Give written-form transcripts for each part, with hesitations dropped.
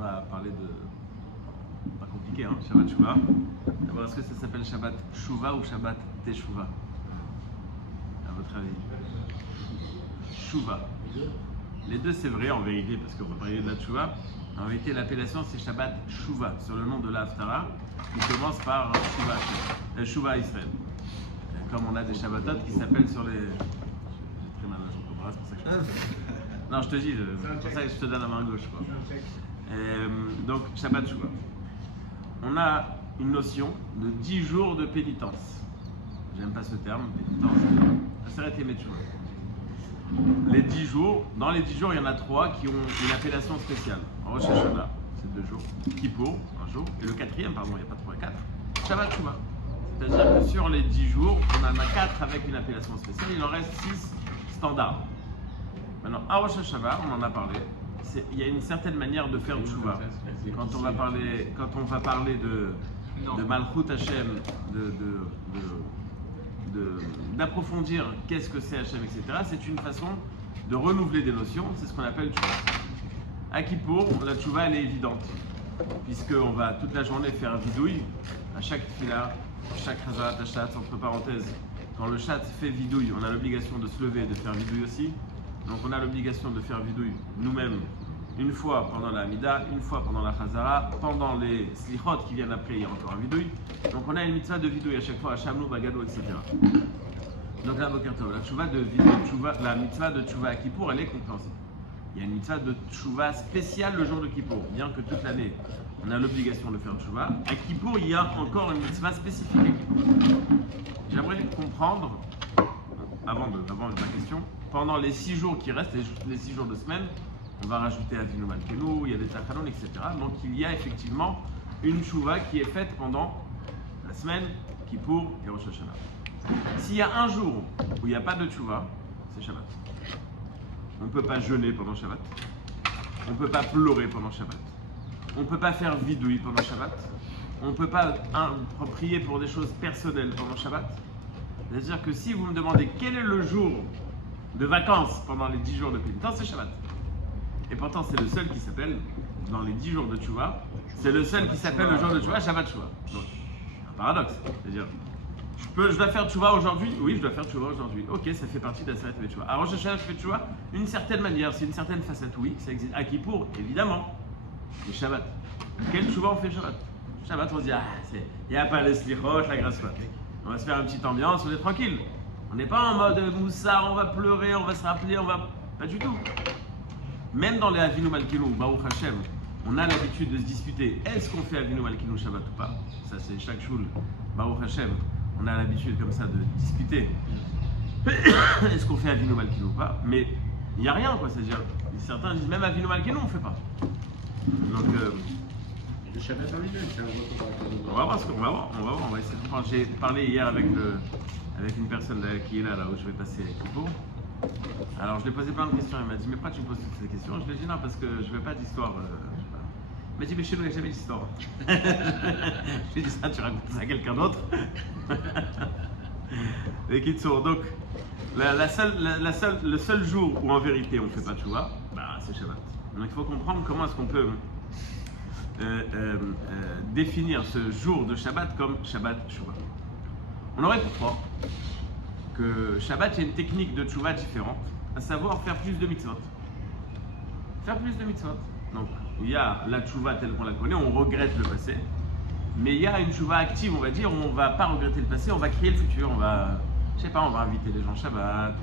On va parler de... Pas compliqué, hein, Shabbat Shuvah. D'abord, est-ce que ça s'appelle Shabbat Shuvah ou Shabbat Teshuvah? À votre avis? Shuvah. Les deux, c'est vrai en vérité, parce qu'on va parler de la Teshuvah. En vérité, l'appellation, c'est Shabbat Shuvah, sur le nom de la Haftara, qui commence par Shuvah Israël. Comme on a des Shabbatot qui s'appellent sur les... J'ai très mal à la jambe, c'est pour ça que je... Non, je te dis, c'est pour ça que je te donne la main gauche, quoi. Donc, Shabbat Shuvah. On a une notion de 10 jours de pénitence. J'aime pas ce terme, pénitence. Aseret Yemet Shuvah. Les 10 jours, dans les 10 jours, il y en a 3 qui ont une appellation spéciale. Rosh Hashanah, c'est 2 jours. Kippour, 1 jour. Et le 4e, pardon, il n'y a pas 3 et 4. Shabbat Shuvah. C'est-à-dire que sur les 10 jours, on en a 4 avec une appellation spéciale. Il en reste 6 standards. Maintenant, à Rosh Hashanah, on en a parlé. Il y a une certaine manière de faire Teshuvah. Quand on va parler de Malchut Hashem, d'approfondir qu'est-ce que c'est Hashem, etc., c'est une façon de renouveler des notions, c'est ce qu'on appelle Teshuvah. À Kippour, la Teshuvah, elle est évidente, puisqu'on va toute la journée faire vidouille, à chaque tefila, à chaque Chazarat Hashat, entre parenthèses. Quand le chat fait vidouille, on a l'obligation de se lever et de faire vidouille aussi. Donc on a l'obligation de faire vidouille nous-mêmes, une fois pendant la Hamida, une fois pendant la Chazara, pendant les Slichot qui viennent après, il y a encore un vidouille. Donc on a une mitzvah de vidouille à chaque fois, à Shamnou, Bagado, etc. Donc la Bokertov, la mitzvah de Teshuvah à Kippour, elle est compréhensible. Il y a une mitzvah de Teshuvah spéciale le jour de Kippour, bien que toute l'année on a l'obligation de faire Teshuvah. À Kippour, il y a encore une mitzvah spécifique à Kippour. J'aimerais comprendre, avant la question, pendant les 6 jours qui restent, les 6 jours de semaine, on va rajouter Avinu Malkeinu, il y a des Tachanun, etc. Donc il y a effectivement une Teshuvah qui est faite pendant la semaine, Kippour et Rosh Hashanah. S'il y a un jour où il n'y a pas de Teshuvah, c'est Shabbat. On ne peut pas jeûner pendant Shabbat. On ne peut pas pleurer pendant Shabbat. On ne peut pas faire vidouille pendant Shabbat. On ne peut pas prier pour des choses personnelles pendant Shabbat. C'est-à-dire que si vous me demandez quel est le jour de vacances pendant les 10 jours de pénitence, c'est Shabbat. Et pourtant, c'est le seul qui s'appelle, dans les 10 jours de Teshuvah, c'est le seul qui s'appelle le jour de Teshuvah, Shabbat Teshuvah. Donc, un paradoxe. C'est-à-dire, je dois faire Teshuvah aujourd'hui? Oui, je dois faire Teshuvah aujourd'hui. Ok, ça fait partie de la Aseret Yemet Teshuvah. À Rosh Hashanah, je fais Teshuvah d'une certaine manière, c'est une certaine facette, oui, ça existe. À Kippour, évidemment, c'est Shabbat. Quel Teshuvah on fait Shabbat? Shabbat, on se dit, il n'y a pas les slichot, la grâce soit. On va se faire une petite ambiance, on est tranquille. On n'est pas en mode moussard, on va pleurer, on va se rappeler, on va... Pas du tout. Même dans les Avinu Malkeinu, Baruch Hashem, on a l'habitude de se disputer, est-ce qu'on fait Avinu Malkeinu Shabbat ou pas? Ça c'est chaque choule, Baruch Hashem, on a l'habitude comme ça de discuter, est-ce qu'on fait Avinu Malkeinu ou pas? Mais il n'y a rien, quoi, c'est-à-dire, certains disent même Avinu Malkeinu on ne fait pas. Donc, le Shabbat en lui-même, c'est un vote. on va voir ce qu'on va voir, on va essayer de comprendre. J'ai parlé hier avec une personne qui est là où je vais passer avec Kippour. Alors je lui ai posé plein de questions, il m'a dit mais pourquoi tu me poses toutes ces questions? Je lui ai dit non parce que je ne veux pas d'histoire. Il m'a dit mais chez nous il n'y a jamais d'histoire. Je lui ai dit ça, tu racontes ça à quelqu'un d'autre. Et Kitsour, donc le seul jour où en vérité on ne fait pas Teshuvah, c'est Shabbat. Donc il faut comprendre comment est-ce qu'on peut définir ce jour de Shabbat comme Shabbat Teshuvah. On aurait pu croire que Shabbat, il y a une technique de Teshuvah différente, à savoir faire plus de mitzvot. Faire plus de mitzvot. Donc, il y a la Teshuvah telle qu'on la connaît, on regrette le passé, mais il y a une Teshuvah active, on va dire, où on ne va pas regretter le passé, on va créer le futur, on va inviter les gens Shabbat,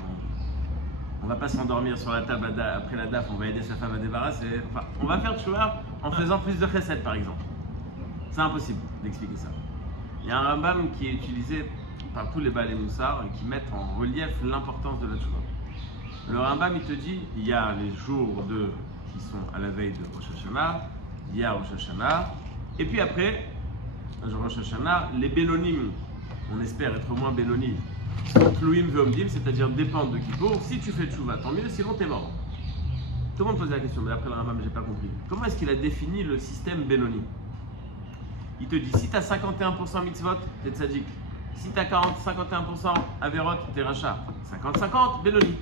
on ne va pas s'endormir sur la table après la DAF, on va aider sa femme à débarrasser, enfin, on va faire Teshuvah en faisant plus de chesed, par exemple. C'est impossible d'expliquer ça. Il y a un Rambam qui est utilisé par tous les Baalei Moussar et qui mettent en relief l'importance de la Teshuvah. Le Rambam, il te dit, il y a les jours qui sont à la veille de Rosh Hashanah, il y a Rosh Hashanah, et puis après, Rosh Hashanah, les Bénonim, on espère être moins Bénonim, sont Tlouim Ve'omdim, c'est-à-dire dépendent de Kippour. Si tu fais Teshuvah, tant mieux, sinon t'es mort. Tout le monde posait la question, mais après le Rambam, j'ai pas compris. Comment est-ce qu'il a défini le système Bénonim? Il te dit, si tu as 51% mitzvot, t'es tzaddik. Si tu as 51% Averot, t'es rachat. 50-50, Benoni.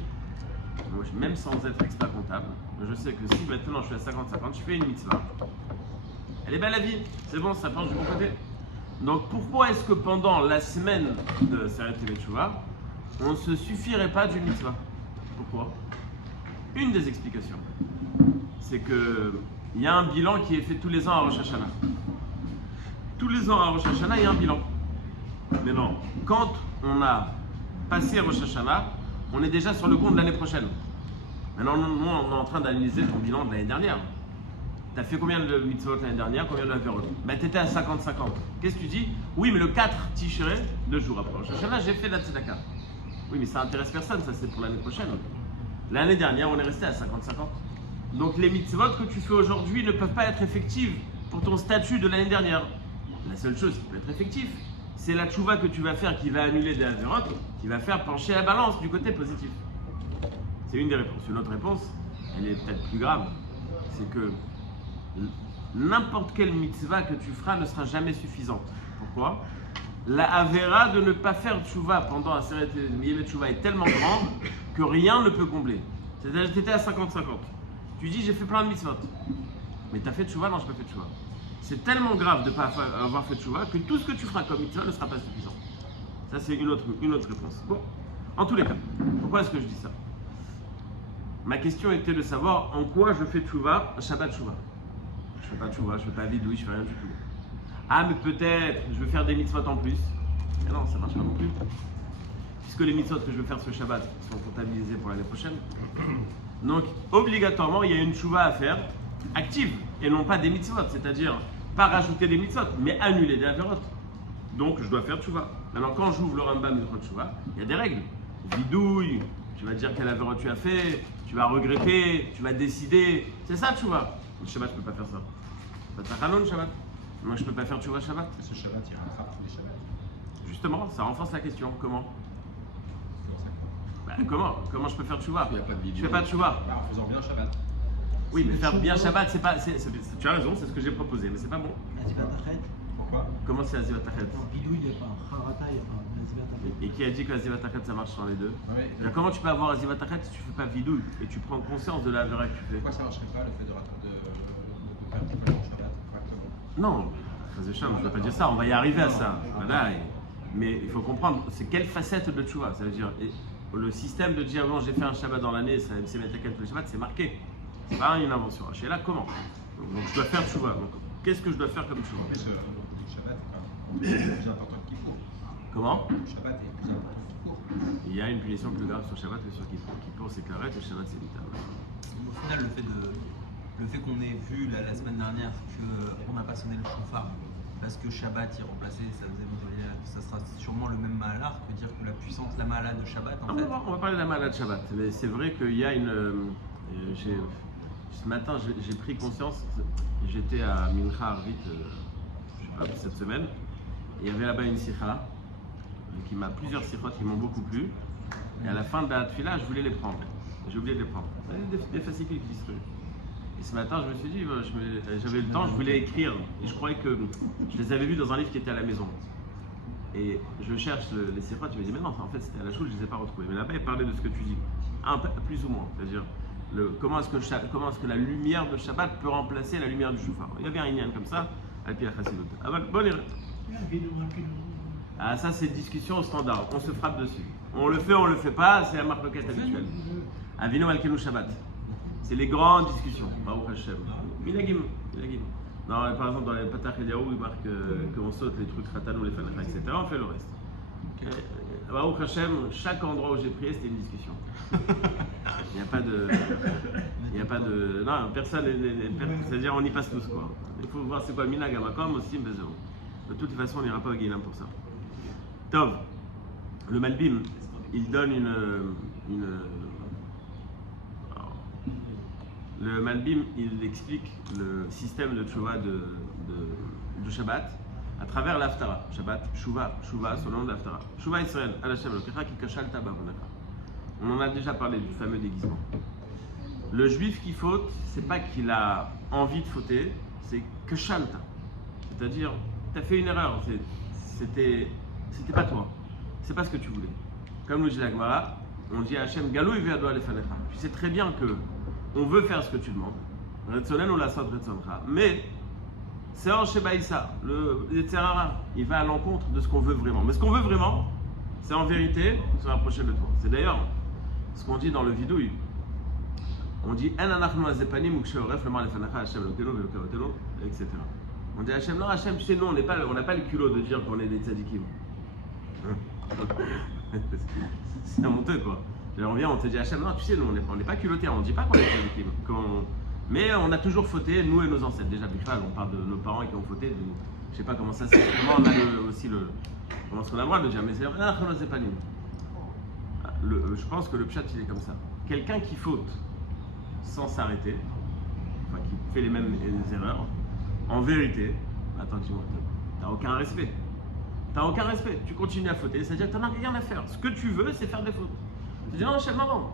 Moi, même sans être expert comptable, je sais que si maintenant je suis à 50-50, je fais une mitzvah. elle est belle la vie, c'est bon, ça penche du bon côté. Donc pourquoi est-ce que pendant la semaine de Seret Teshuvah, on ne se suffirait pas d'une mitzvah? Pourquoi? Une des explications, c'est que il y a un bilan qui est fait tous les ans à Rosh Hashanah. Tous les ans à Rosh Hashanah, il y a un bilan. Mais non, quand on a passé Rosh Hashanah, on est déjà sur le compte de l'année prochaine. Maintenant, nous, on est en train d'analyser ton bilan de l'année dernière. Tu as fait combien de mitzvot l'année dernière, combien de averot? Tu étais à 50-50. Qu'est-ce que tu dis? Oui, mais le 4 Tishrei, 2 jours après Rosh Hashanah, j'ai fait la tzedaka. Oui, mais ça intéresse personne, ça c'est pour l'année prochaine. L'année dernière, on est resté à 50-50. Donc les mitzvot que tu fais aujourd'hui ne peuvent pas être effectives pour ton statut de l'année dernière. La seule chose qui peut être effective, c'est la tchouva que tu vas faire qui va annuler des averot, qui va faire pencher la balance du côté positif. C'est une des réponses. Une autre réponse, elle est peut-être plus grave, c'est que n'importe quelle mitzvah que tu feras ne sera jamais suffisante. Pourquoi? La avera de ne pas faire tchouva pendant un série de tchouva est tellement grande que rien ne peut combler. C'est-à-dire que tu étais à 50-50. Tu dis j'ai fait plein de mitzvot. Mais tu as fait tchouva? Non, je n'ai pas fait tchouva. C'est tellement grave de ne pas avoir fait tchouva que tout ce que tu feras comme mitzvah ne sera pas suffisant. Ça, c'est une autre réponse. Bon, en tous les cas, pourquoi est-ce que je dis ça? Ma question était de savoir en quoi je fais tchouva, Shabbat tchouva. Je fais pas tchouva, je fais pas vidouille, je fais rien du tout. Ah, mais peut-être je veux faire des mitzvot en plus. Mais non, ça marche pas non plus. Puisque les mitzvot que je veux faire ce Shabbat sont comptabilisés pour l'année prochaine. Donc, obligatoirement, il y a une tchouva à faire active et non pas des mitzvot, c'est-à-dire pas rajouter des mitzvot, mais annuler des averot. Donc, je dois faire tchouva. Maintenant, quand j'ouvre le Rambam de tchouva, il y a des règles. Vidouille, tu vas dire quel averot tu as fait, tu vas regretter, tu vas décider. C'est ça tchouva. Le Shabbat, je ne peux pas faire ça. Pas de tachalon, le Shabbat. Moi, je ne peux pas faire tchouva Shabbat. Ce Shabbat, il rattrape tous les Shabbats. Justement, ça renforce la question. Comment? Comment je peux faire tchouva? Il y a pas de vidéo. Je fais pas de tchouva. En faisant bien Shabbat. Oui, mais faire bien Shabbat, c'est pas. Tu as raison, c'est ce que j'ai proposé, mais c'est pas bon. Pourquoi? Comment c'est Azivat Tachet? Bidou, il n'y a pas. Harata, il n'y a pas. Azivat Tachet. Et qui a dit que Azivat Tachet ça marche sur les deux? Ouais. Alors, comment tu peux avoir Azivat Tachet si tu fais pas vidouille et tu prends conscience de la vraie que tu fais? Pourquoi ça ne marcherait pas le fait de faire totalement Shabbat correctement? Non, je ne vais pas dire ça, on va y arriver à ça. Voilà, mais il faut comprendre, c'est quelle facette de tchouva? Ça veut dire, le système de dire bon, j'ai fait un Shabbat dans l'année, c'est mettre tous les Shabbats, c'est marqué. C'est pas une invention. Je suis là, comment? Donc je dois faire tchouva. Donc qu'est-ce que je dois faire comme tchouva? Mais le Shabbat est plus important qu'il faut. Comment? Le Shabbat est plus important qu'il faut. Il y a une punition plus grave sur Shabbat que sur Kippour. Kippour c'est carré et Shabbat c'est vital. Au final, le fait qu'on ait vu la semaine dernière qu'on n'a pas sonné le chauffard parce que Shabbat y remplaçait, ça sera sûrement le même mahalar que dire que la puissance, la mahala de Shabbat en fait. On va parler de la malade Shabbat, mais c'est vrai qu'il y a une. Ce matin, j'ai pris conscience, j'étais à Mincha Arvit cette semaine, et il y avait là-bas une sikha, plusieurs sikhot qui m'ont beaucoup plu, et à la fin de la tfila, je voulais les prendre. J'ai oublié de les prendre. Des fascicules qui distribuent. Et ce matin, je me suis dit, j'avais le temps, je voulais écrire, et je croyais que je les avais vus dans un livre qui était à la maison. Et je cherche les sikhot, tu me dis, mais non, en fait c'était à la choule, je ne les ai pas retrouvés. Mais là-bas, il parlait de ce que tu dis, plus ou moins, c'est-à-dire comment est-ce que la lumière de Shabbat peut remplacer la lumière du shofar. Il y avait un inyan comme ça, al-pi la chassidut. Ah, ça c'est discussion au standard, on se frappe dessus. On le fait pas, c'est la marloquette habituelle. Avinu Malkenu Shabbat. C'est les grandes discussions. Baruch Hashem. Minagim. Non, par exemple, dans les Patach Eliyahu, il marque qu'on saute les trucs Ratanou, les Fanacha, etc. On fait le reste. Baruch Hashem, chaque endroit où j'ai prié, c'était une discussion. Il n'y a pas de. Non, personne. C'est-à-dire, on y passe tous, quoi. Il faut voir c'est quoi Minag Amakom, aussi, Bezero. De toute façon, on n'ira pas au Guilam pour ça. Tov, le Malbim, il donne le Malbim, il explique le système de tchouva de Shabbat à travers l'Haftara. Shabbat, Shuva, selon l'Haftara. Shuva Israël, à la Shabbat, qui kachal taba. On en a déjà parlé du fameux déguisement. Le juif qui faute, c'est pas qu'il a envie de fauter, c'est kashalta. C'est-à-dire, tu as fait une erreur, c'était pas toi, c'est pas ce que tu voulais. Comme nous dit la Gemara, on dit à Hachem, Galou il vient les fanecha. Tu sais très bien que on veut faire ce que tu demandes, mais c'est Or Shebaïssa, le Yetzerara. Il va à l'encontre de ce qu'on veut vraiment. Mais ce qu'on veut vraiment, c'est en vérité se rapprocher de toi. C'est d'ailleurs ce qu'on dit dans le vidouille. On dit En anachnu azepanim ou ksheoref le malefanacha Hashem lokeno velokavoteno, etc. On dit Hashem, non Hashem, tu sais, nous on n'a pas le culot de dire qu'on est des tzadikim. C'est honteux quoi. Alors, on vient, on te dit Hashem, non tu sais, nous on n'est pas culottés, on ne dit pas qu'on est tzadikim. Mais on a toujours fauté, nous et nos ancêtres. Déjà, on parle de nos parents qui ont fauté. Je ne sais pas comment ça c'est. Comment on a comment est-ce qu'on a le droit de le dire. Mais c'est pas je pense que le pshat il est comme ça. Quelqu'un qui faute sans s'arrêter, enfin qui fait les mêmes erreurs, en vérité, attends, tu n'as aucun respect. Tu n'as aucun respect. Tu continues à fauter, c'est-à-dire que tu n'en as rien à faire. Ce que tu veux, c'est faire des fautes. Tu dis non, Hachem, non.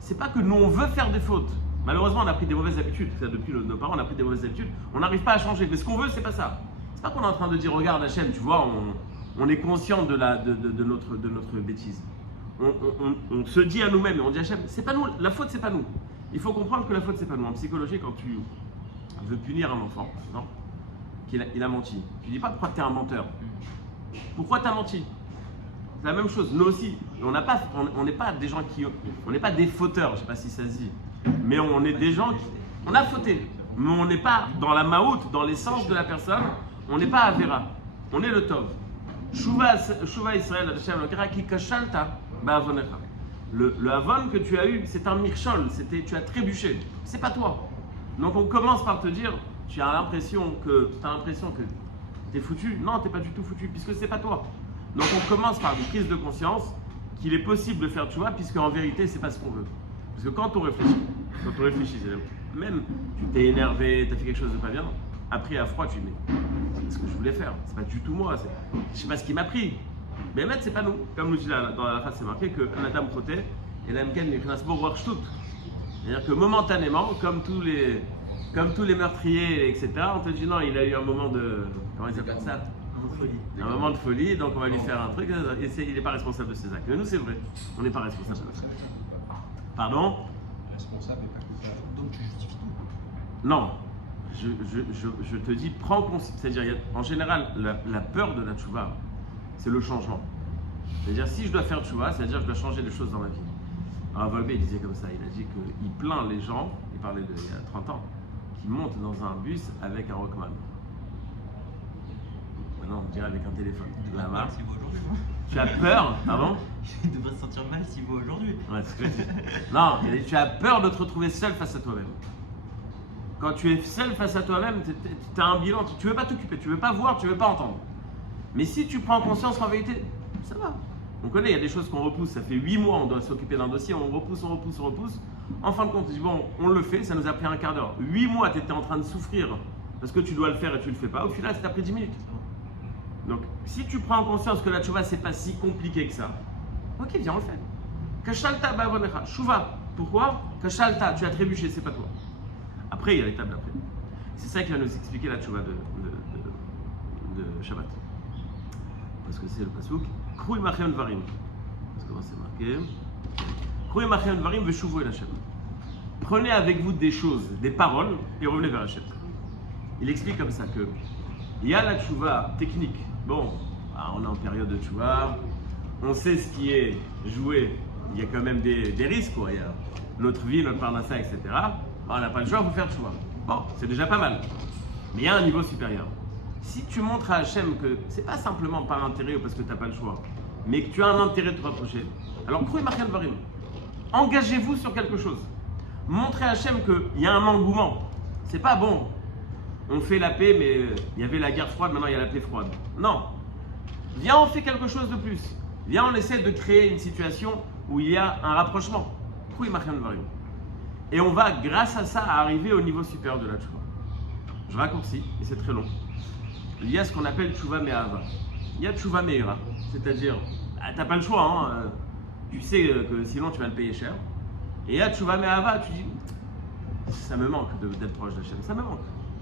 C'est pas que nous on veut faire des fautes. Malheureusement, on a pris des mauvaises habitudes. Depuis nos parents, on a pris des mauvaises habitudes. On n'arrive pas à changer. Mais ce qu'on veut, c'est pas ça. C'est pas qu'on est en train de dire, regarde Hachem, tu vois, on est conscient de notre bêtise. On se dit à nous-mêmes, et on dit Hachem, c'est pas nous, la faute, c'est pas nous. Il faut comprendre que la faute, c'est pas nous. En psychologie, quand tu veux punir un enfant, non, qu'il a menti, tu dis pas pourquoi tu es un menteur. Pourquoi tu as menti? C'est la même chose. Nous aussi, on n'est pas des gens on n'est pas des fauteurs, je sais pas si ça se dit. Mais on est des gens on a fauté, mais on n'est pas dans la maout, dans l'essence de la personne, on n'est pas Avera, on est le Tov. Shuva Israël, qui kashalta, le Avon que tu as eu, c'est un mirchol, tu as trébuché, c'est pas toi. Donc on commence par te dire, tu as l'impression que tu es foutu. Non, tu n'es pas du tout foutu, puisque c'est pas toi. Donc on commence par une prise de conscience qu'il est possible de faire tchouva, puisque en vérité, c'est pas ce qu'on veut. Parce que quand on réfléchit, même tu t'es énervé, tu as fait quelque chose de pas bien, après à froid, tu dis mais c'est ce que je voulais faire, c'est pas du tout moi, je sais pas ce qui m'a pris. Mais en fait, c'est pas nous. Comme nous dit dans la phrase, c'est marqué que Adam Proté et l'Amken Nekhnasbo Rorchtut. C'est-à-dire que momentanément, comme tous les meurtriers, etc., on te dit non, il a eu un moment de. Comment ils appellent ça? Un moment de folie, donc on va lui faire un truc, et il n'est pas responsable de ses actes. Mais nous, c'est vrai, on n'est pas responsable de nos actes. Pardon? Responsable et pas coupable. Donc tu justifies tout. Non, je te dis, prends conscience. C'est-à-dire, en général, la peur de la tchouva, c'est le changement. C'est-à-dire, si je dois faire tchouva, c'est-à-dire que je dois changer des choses dans ma vie. Alors, Volbe, il disait comme ça, il a dit qu'il plaint les gens, il parlait il y a 30 ans, qui montent dans un bus avec un Rockman. Maintenant, on dirait avec un téléphone. Là-bas. Tu as peur, pardon? Il devrait se sentir mal s'il va aujourd'hui. Ouais, c'est ce que je dis. Non, tu as peur de te retrouver seul face à toi-même. Quand tu es seul face à toi-même, tu as un bilan, tu ne veux pas t'occuper, tu ne veux pas voir, tu ne veux pas entendre. Mais si tu prends conscience qu'en vérité, ça va. On connaît, il y a des choses qu'on repousse, ça fait 8 mois, on doit s'occuper d'un dossier, on repousse. En fin de compte, tu dis bon, on le fait, ça nous a pris un quart d'heure. 8 mois, tu étais en train de souffrir parce que tu dois le faire et tu ne le fais pas. Au final, ça t'a pris 10 minutes. Donc, si tu prends conscience que la tchouva, c'est pas si compliqué que ça, ok, viens, on le fait. Kashalta ba'avonecha, tchouva. Pourquoi? Kashalta, tu as trébuché, c'est pas toi. Après, il y a l'étape d'après. C'est ça qui va nous expliquer la tchouva de Shabbat. Parce que c'est le pasouk. Krui machem dvarim. Parce que c'est marqué. Krui machem dvarim veshuvu el Hashem. Prenez avec vous des choses, des paroles, et revenez vers Hashem. Il explique comme ça que il y a la tchouva technique. Bon, on est en période de tchouva, on sait ce qui est joué, il y a quand même des risques, quoi. Il y a notre vie, notre parnassa, etc. On n'a pas le choix, il faut faire tchouva. Bon, c'est déjà pas mal. Mais il y a un niveau supérieur. Si tu montres à Hachem que c'est pas simplement par intérêt ou parce que tu n'as pas le choix, mais que tu as un intérêt de te rapprocher, alors Krui Machem Varim, engagez-vous sur quelque chose. Montrez à Hachem qu'il y a un engouement. C'est pas bon. On fait la paix, mais il y avait la guerre froide, maintenant il y a la paix froide. Non. Viens, on fait quelque chose de plus. Viens, on essaie de créer une situation où il y a un rapprochement. Et on va, grâce à ça, arriver au niveau supérieur de la tchouva. Je raccourcis, et c'est très long. Il y a ce qu'on appelle tchouva me'ava. Il y a tchouva me'ira. C'est-à-dire, t'as pas le choix, hein. Tu sais que sinon tu vas le payer cher. Et il y a tchouva me'ava, tu dis, ça me manque d'être proche d'Hachem, ça me manque.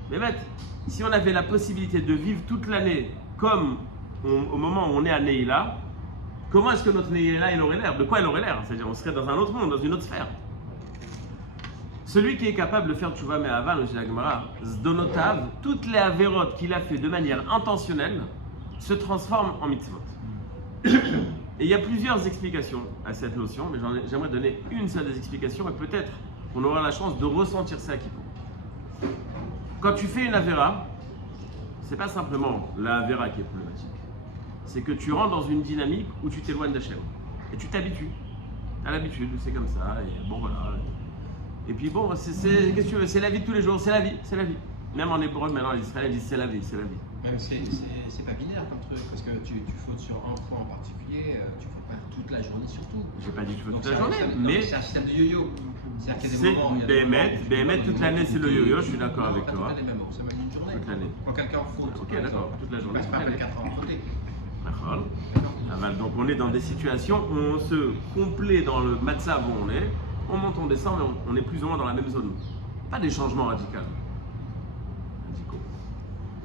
Mais bête, si on avait la possibilité de vivre toute l'année comme au moment où on est à Neila, comment est-ce que notre Neila il aurait l'air? De quoi il aurait l'air? C'est-à-dire on serait dans un autre monde, dans une autre sphère. Celui qui est capable de faire tchouva me'ava, le dit la Gemara, zdonotav, toutes les avérotes qu'il a fait de manière intentionnelle se transforment en mitzvot. Et il y a plusieurs explications à cette notion, mais j'aimerais donner une seule des explications et peut-être qu'on aura la chance de ressentir ça à Kippour. Quand tu fais une avéra, c'est pas simplement la avéra qui est problématique, c'est que tu rentres dans une dynamique où tu t'éloignes d'Hachem et tu t'habitues. Tu as l'habitude, c'est comme ça, et bon voilà. Et puis bon, qu'est-ce que tu veux, c'est la vie de tous les jours, c'est la vie, c'est la vie. Même en hébreu, maintenant, les Israéliens disent c'est la vie, c'est la vie. Même c'est pas binaire comme truc, parce que tu fautes sur un point en particulier, tu fautes pas toute la journée surtout. J'ai pas dit que tu fautes Donc toute la journée, mais c'est un système de yo-yo. C'est-à-dire qu'il y a des c'est moments, il y a des moments, Béhémet, toute l'année c'est le yo-yo, je suis d'accord avec pas toi. toute l'année même, c'est même une journée. Toute l'année. Quand quelqu'un faute, Ok, par d'accord, exemple, toute la journée. il passe pas 24 heures en faute. D'accord. Donc on est dans des situations où on se complaît dans le matzav où on monte, on descend, mais on est plus ou moins dans la même zone. Pas des changements radicaux.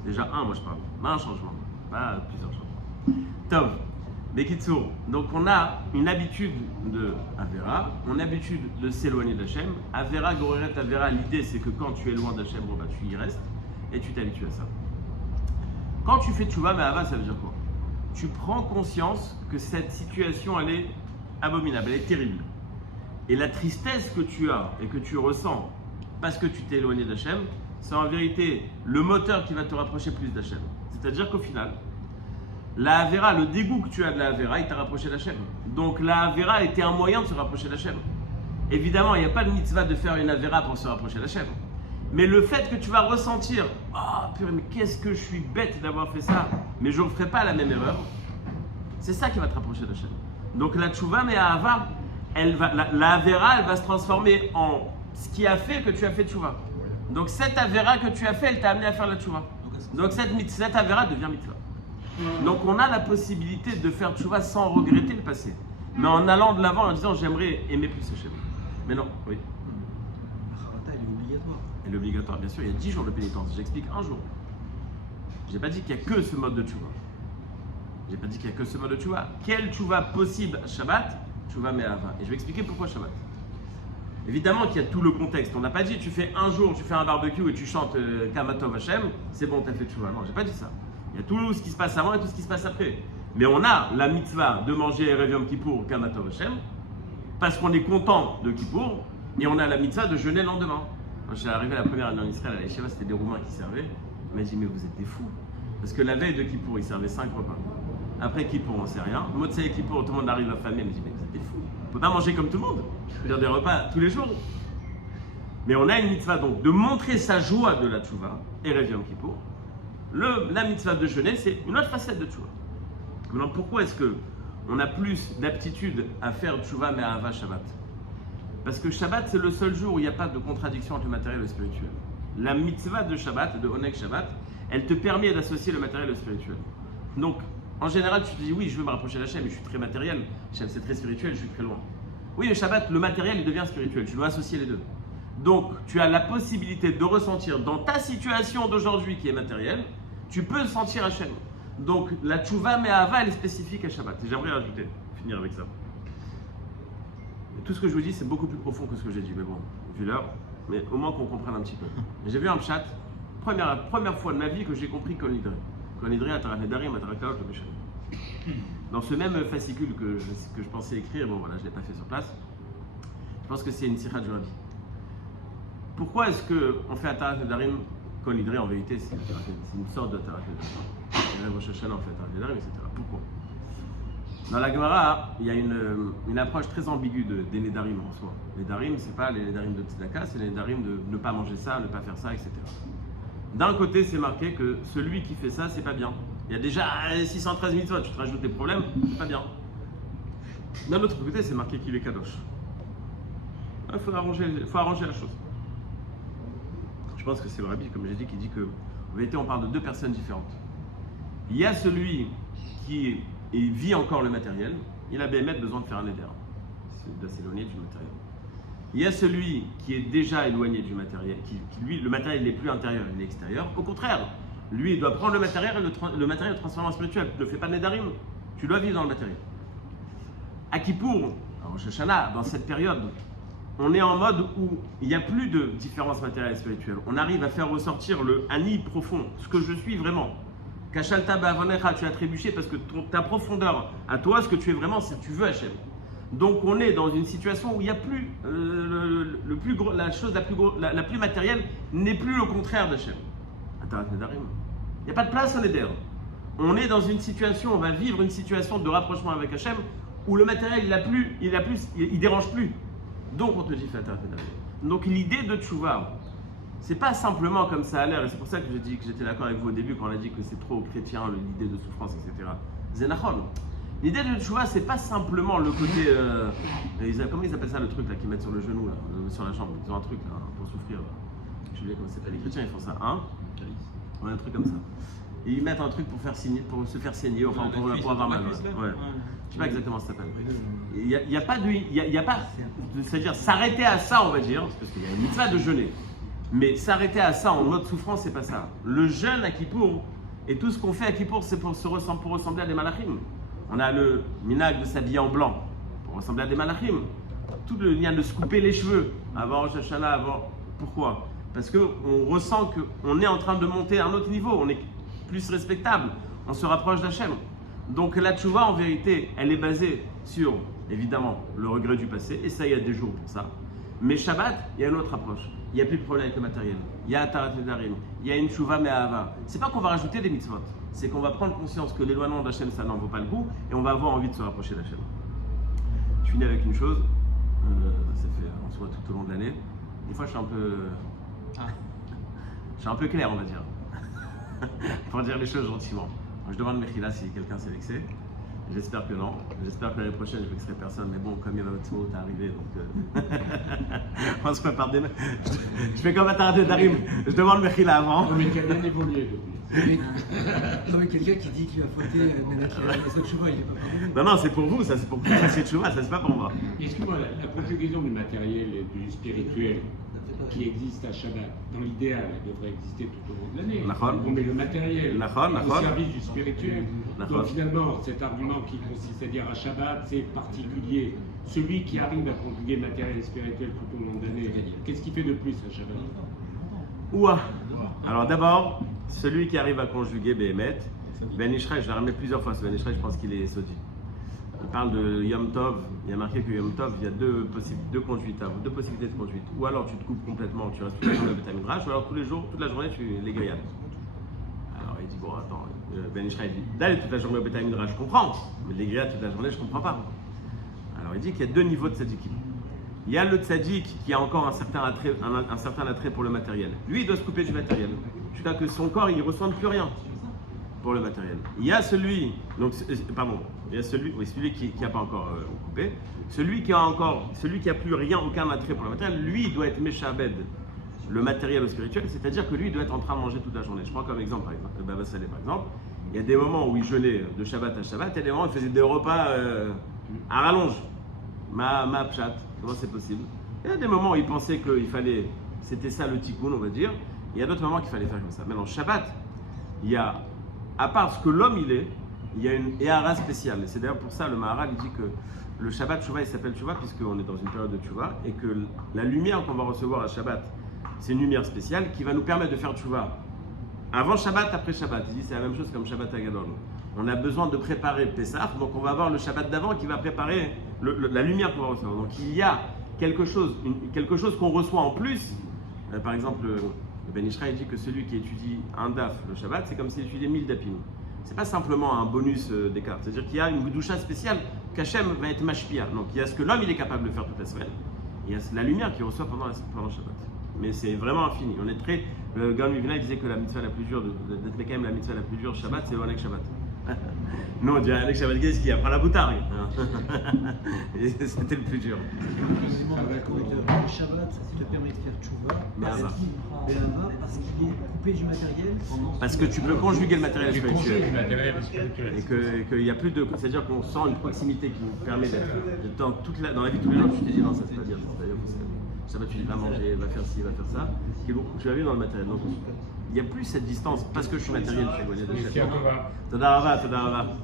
Déjà moi je parle, pas un changement, pas plusieurs changements. Tov, Bekitsour, donc on a une habitude de Avera, on a l'habitude de s'éloigner d'Hachem. Avera, Goreret, Avera, l'idée c'est que quand tu es loin d'Hachem, bon, bah, tu y restes et tu t'habitues à ça. Quand tu fais tchouva, mais Ava, ça veut dire quoi? Tu prends conscience que cette situation elle est abominable, elle est terrible. Et la tristesse que tu as et que tu ressens parce que tu t'es éloigné d'Hachem, c'est en vérité le moteur qui va te rapprocher plus d'Hachem. C'est-à-dire qu'au final, la Avera, le dégoût que tu as de la Avera, il t'a rapproché d'Hachem. Donc la Avera était un moyen de se rapprocher d'Hachem. Évidemment, il n'y a pas de mitzvah de faire une Avera pour se rapprocher d'Hachem. Mais le fait que tu vas ressentir « Ah, purée, mais qu'est-ce que je suis bête d'avoir fait ça, mais je ne referai pas la même erreur », c'est ça qui va te rapprocher d'Hachem. Donc la tchouva mais Ahava, la Avera, elle va se transformer en ce qui a fait que tu as fait tchouva. Donc cette Avera que tu as fait, elle t'a amené à faire la tchouva. Donc cette Avera devient mitzvah. Donc on a la possibilité de faire tchouva sans regretter le passé. Mais en allant de l'avant en disant j'aimerais aimer plus Hachem. Mais non, oui. La harata, elle est obligatoire. Elle est obligatoire, bien sûr, il y a 10 jours de pénitence. J'explique un jour. J'ai pas dit qu'il n'y a que ce mode de tchouva. J'ai pas dit qu'il n'y a que ce mode de tchouva. Quel tchouva possible Shabbat? Tchouva me'ava. Et je vais expliquer pourquoi Shabbat. Évidemment qu'il y a tout le contexte. On n'a pas dit tu fais un jour, tu fais un barbecue et tu chantes Kamatov Hashem, c'est bon, t'as fait tchouva. Non, j'ai pas dit ça. Il y a tout ce qui se passe avant et tout ce qui se passe après. Mais on a la mitzvah de manger Erev Yom Kippour Kamatov Hashem parce qu'on est content de Kippour et on a la mitzvah de jeûner le lendemain. Quand j'ai arrivé la première année en Israël à la Yeshiva, c'était des Roumains qui servaient. Il m'a dit mais vous êtes des fous. Parce que la veille de Kippour, ils servaient 5 repas. Après Kippour, on ne sait rien. Motsei Kippour, tout le monde arrive affamé. Il me dit mais vous êtes des fous. On ne peut pas manger comme tout le monde. Faire des repas tous les jours. Mais on a une mitzvah donc de montrer sa joie de la tchouva, Erev Yom Kippour. La mitzvah de jeûner, c'est une autre facette de tchouva. Maintenant, pourquoi est-ce qu'on a plus d'aptitude à faire tchouva mais à Ava Shabbat? Parce que Shabbat, c'est le seul jour où il n'y a pas de contradiction entre le matériel et le spirituel. La mitzvah de Shabbat, de Oneg Shabbat, elle te permet d'associer le matériel et le spirituel. Donc, en général, tu te dis oui, je veux me rapprocher d'Hachem, mais je suis très matériel. Hachem, c'est très spirituel, je suis très loin. Oui, le Shabbat, le matériel, il devient spirituel. Tu dois associer les deux. Donc, tu as la possibilité de ressentir dans ta situation d'aujourd'hui qui est matérielle, tu peux sentir Hachem. Donc, la tchouva me'ava, elle est spécifique à Shabbat. Et j'aimerais rajouter, finir avec ça. Et tout ce que je vous dis, c'est beaucoup plus profond que ce que j'ai dit. Mais bon, vu l'heure, mais au moins qu'on comprenne un petit peu. J'ai vu un chat, première fois de ma vie que j'ai compris Kol Nidre. Kol Nidre, Atarat Nedarim, Atarat Kaot, le Béchem. Dans ce même fascicule que je pensais écrire, bon voilà, je ne l'ai pas fait sur place, je pense que c'est une sikha du Rabbi. Pourquoi est-ce qu'on fait Atarat Nedarim, Kol Nidre, en vérité, c'est une sorte d'Atarat Nedarim. Il y a Rosh Hashanah, on fait Atarat Nedarim, etc. Pourquoi? Dans la Gemara, il y a une approche très ambiguë des Nedarim en soi. Les Nedarim, ce n'est pas les Nedarim de Tzedaka, c'est les Nedarim de ne pas manger ça, ne pas faire ça, etc. D'un côté, c'est marqué que celui qui fait ça, c'est pas bien. Il y a déjà 613 mitzvot, tu te rajoutes des problèmes, c'est pas bien. D'un autre côté, c'est marqué qu'il est kadosh. Il faut arranger la chose. Je pense que c'est le Rabbi, comme j'ai dit, qui dit que, en vérité, on parle de deux personnes différentes. Il y a celui qui vit encore le matériel, il a béhémet besoin de faire un éder, de s'éloigner du matériel. Il y a celui qui est déjà éloigné du matériel, lui, le matériel n'est plus intérieur, il est extérieur. Au contraire, lui, il doit prendre le matériel et le matériel le transformer en spirituel. Tu ne fais pas de Nedarim, tu dois vivre dans le matériel. À Kippour, à Rosh Hashanah, dans cette période, on est en mode où il n'y a plus de différence matérielle et spirituelle. On arrive à faire ressortir le ani profond, ce que je suis vraiment. Kashalta ba'avonecha, tu as trébuché parce que ta profondeur à toi, ce que tu es vraiment, c'est que tu veux Hachem. Donc on est dans une situation où il n'y a plus le plus gros, la chose la plus matérielle n'est plus le contraire d'Hachem. Il n'y a pas de place en Éder. On est dans une situation, on va vivre une situation de rapprochement avec Hachem où le matériel il dérange plus. Donc on te dit fais attention. Donc l'idée de Tchouva, c'est pas simplement comme ça a l'air, et c'est pour ça que je dis que j'étais d'accord avec vous au début quand on a dit que c'est trop chrétien l'idée de souffrance, etc. Zenachon. L'idée de Tchouva, c'est pas simplement le côté. Comment ils appellent ça le truc là qu'ils mettent sur le genou, là, sur la jambe. Ils ont un truc là pour souffrir. Là. Je sais pas comment ça s'appelle. Les chrétiens ils font ça. Ouais, un truc comme ça. Et ils mettent un truc pour se faire saigner, enfin pour avoir mal. Ouais. Je sais pas exactement ce que ça s'appelle. Il n'y a pas de. C'est-à-dire s'arrêter à ça, on va dire, parce qu'il y a une mitzvah de jeûner. Mais s'arrêter à ça en mode souffrance, c'est pas ça. Le jeûne à Kippour, et tout ce qu'on fait à Kippour, c'est pour ressembler à des malachim. On a le minag de s'habiller en blanc, pour ressembler à des malachim. Tout le lien de se couper les cheveux avant Rosh Hashanah, avant. Pourquoi? Parce qu'on ressent qu'on est en train de monter à un autre niveau, on est plus respectable, on se rapproche d'Hachem. Donc la tchouva, en vérité, elle est basée sur, évidemment, le regret du passé, et ça, il y a des jours pour ça. Mais Shabbat, il y a une autre approche. Il n'y a plus de problème avec le matériel. Il y a Atarat Nedarim. Il y a une tchouva me'ahava. C'est pas qu'on va rajouter des mitzvot. C'est qu'on va prendre conscience que l'éloignement d'Hachem, ça n'en vaut pas le coup, et on va avoir envie de se rapprocher d'Hachem. Je finis avec une chose. Ça fait en soi tout au long de l'année. Des fois, je suis un peu clair, on va dire. Pour dire les choses gentiment. Je demande Mechila si quelqu'un s'est vexé. J'espère que non. J'espère que l'année prochaine, je ne vexerai personne. Mais bon, comme il va votre mot arrivé, donc. On se prépare des. Je fais comme Atarat Nedarim. Je demande Mechila avant. Non, mais qui a bien évolué depuis. Non, mais quelqu'un qui dit qu'il va fauter les Tchouva, il n'est pas pardonné. Non, c'est pour vous, ça c'est pour que vous fassiez Tchouva, ça c'est pas pour moi. Excuse-moi, la conjugaison du matériel et du spirituel qui existe à Shabbat, dans l'idéal, elle devrait exister tout au long de l'année. On met le matériel au service du spirituel. Donc finalement, cet argument qui consiste à dire à Shabbat, c'est particulier. Celui qui arrive à conjuguer matériel et spirituel tout au long de l'année, qu'est-ce qu'il fait de plus à Shabbat? Ouah. Alors d'abord, celui qui arrive à conjuguer Behemet, Ben Ishraï, je l'ai ramené plusieurs fois, ce Ben Ishraï, je pense qu'il est Sodi. Il parle de Yom Tov, il y a marqué que Yom Tov, il y a deux possibilités de conduite. Ou alors tu te coupes complètement, tu restes toute la journée au Beth Midrash, ou alors tous les jours, toute la journée, tu les grillades. Alors il dit, bon attends, Ben Ishraï dit, d'aller toute la journée au Beth Midrash, je comprends, mais les grillades toute la journée, je comprends pas. Alors il dit qu'il y a deux niveaux de tzaddikim. Il y a le tzaddik qui a encore un certain attrait pour le matériel. Lui, il doit se couper du matériel. Jusqu'à que son corps, il ne ressente plus rien pour le matériel. Il y a celui, celui qui n'a pas encore coupé. Celui qui a plus rien, aucun attrait pour le matériel, lui, il doit être méchabed, le matériel au spirituel, c'est-à-dire que lui, il doit être en train de manger toute la journée. Je prends comme exemple, par exemple, le Baba Saleh, par exemple. Il y a des moments où il jeûnait de Shabbat à Shabbat, il y a des moments où il faisait des repas à rallonge. Ma pchat, comment c'est possible? Il y a des moments où il pensait qu'il fallait, c'était ça le tikkun, on va dire. Il y a d'autres moments qu'il fallait faire comme ça. Maintenant, Shabbat, il y a, à part ce que l'homme il est, il y a une éhara spéciale. Et c'est d'ailleurs pour ça le Maharal il dit que le Shabbat Tchouva il s'appelle Tchouva puisqu'on est dans une période de Tchouva et que la lumière qu'on va recevoir à Shabbat, c'est une lumière spéciale qui va nous permettre de faire Tchouva avant Shabbat, après Shabbat. Il dit c'est la même chose comme Shabbat Agadol. On a besoin de préparer Pessah, donc on va avoir le Shabbat d'avant qui va préparer la lumière qu'on va recevoir. Donc il y a quelque chose qu'on reçoit en plus. Par exemple, le Ben Ishraï dit que celui qui étudie un daf le Shabbat, c'est comme s'il étudiait 1000 dapim. C'est pas simplement un bonus d'écart, c'est-à-dire qu'il y a une doucha spéciale qu'Hachem va être mashpia. Donc il y a ce que l'homme il est capable de faire toute la semaine, il y a la lumière qu'il reçoit pendant Shabbat. Mais c'est vraiment infini. On est très. Le Gaon Mivina disait que la mitzvah la plus dure, d'être Mekayem, la mitzvah la plus dure Shabbat, c'est le Onek Shabbat. Nous on dirait Onek Shabbat, qu'est-ce qu'il apprend la boutarde. C'était le plus dur. Le Shabbat, ça te permet de faire tchouva, parce qu'il est coupé du matériel. Parce que tu peux conjuguer le matériel spirituel. spirituel. Et qu'il n'y a plus de. C'est-à-dire qu'on sent une proximité qui nous permet d'être. Dans la vie de tous les jours, tu te dis non, ça c'est pas bien. Shabbat, tu dis va manger, va faire ci, va faire ça. Tu l'as vu dans le matériel. Donc il n'y a plus cette distance parce que je suis matériel, je suis éloigné de Shabbat. Toda Rava.